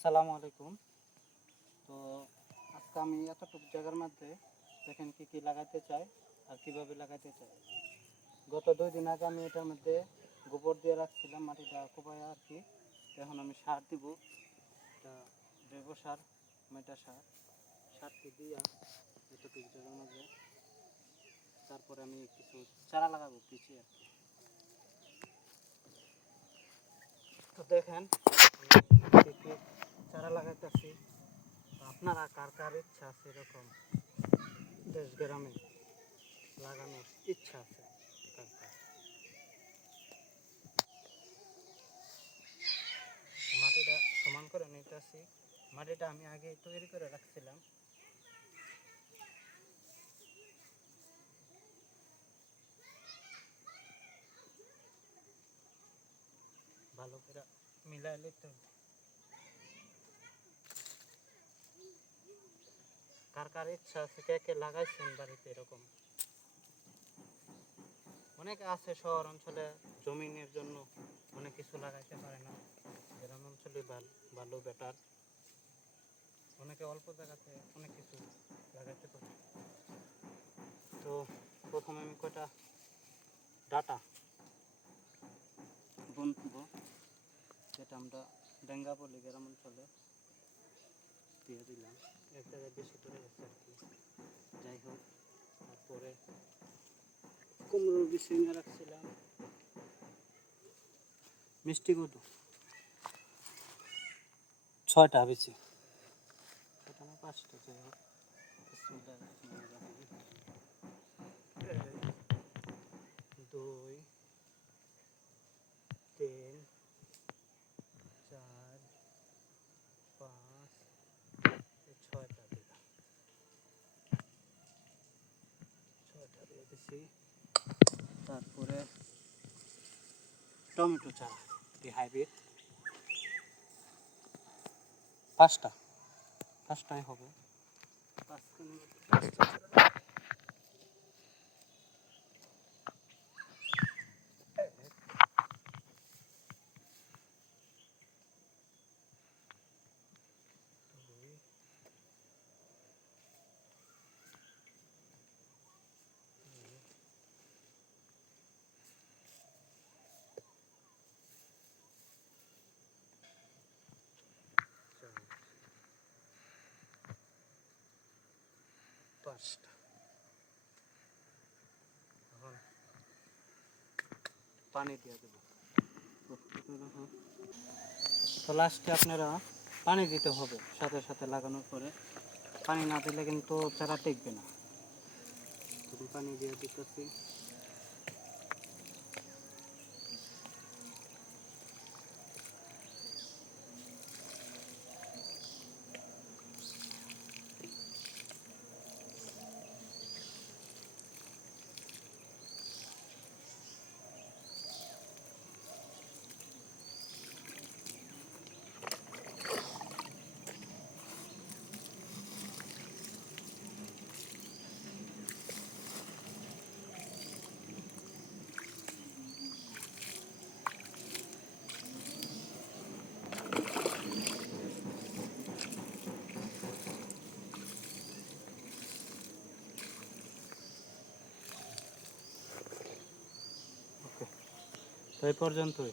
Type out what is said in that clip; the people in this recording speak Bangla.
আসসালামু আলাইকুম। তো আজকে আমি এতটুকু জায়গার মধ্যে দেখেন কি কি লাগাইতে চাই আর কিভাবে লাগাইতে চাই। গত 2 দিন আগে আমি এটার মধ্যে গোবর দিয়ে রাখছিলাম, মাটিটা কোপায় আর কি। এখন আমি সার দিব, এটা জৈব সার, মেটা সার। সারটি দিয়া এতটুকু জায়গার মধ্যে তারপরে আমি কিছু চারা লাগাবো পিছিয়ে আর কি। তো দেখেন আমি কি চারা লাগাইতেছি। আপনারা কার কার ইচ্ছা আছে এরকম দেশ গ্রামে লাগানোর ইচ্ছা আছে কার কার? মাটিটা সমান করে নিতেছি। মাটিটা আমি আগে তৈরি করে রাখছিলাম। ভালো করে মিলাই নিতে হবে। কার কার ইচ্ছা আছে, কে কে লাগাইছেন বাড়িতে এরকম? অনেকে আছে শহর অঞ্চলে জমিনের জন্য অনেক কিছু লাগাইতে পারে না, গ্রাম অঞ্চলে ভালো বেটার। অনেকে অল্প জায়গাতে অনেক কিছু লাগাইতে পারে। তো প্রথমে আমি কয়টা ডাটা বুনব, যেটা আমরা ডেঙ্গা বলি গ্রাম অঞ্চলে, দিয়ে দিলাম। এক জায়গায় বেশি পড়ে গেছে আর কি, যাই হোক। তারপরে কুমড়োর বীজ এনে রাখছিলাম, মিষ্টি কদু 6টা বেশি, 6টা না 5টা, যাই হোক। দুই, তিন, 4, 5, 6টা দিলাম। 6টা দিয়ে দিছি। তারপরে টমেটো চারা, হাইব্রিড 5টাই হবে। 5 5টা। এখন পানি দিয়ে দেবো। তো লাস্টে আপনারা পানি দিতে হবে সাথে সাথে লাগানোর পরে। পানি না দিলে কিন্তু চারা টিকবে না। পানি দিয়ে দিতেছি। তো এই পর্যন্তই।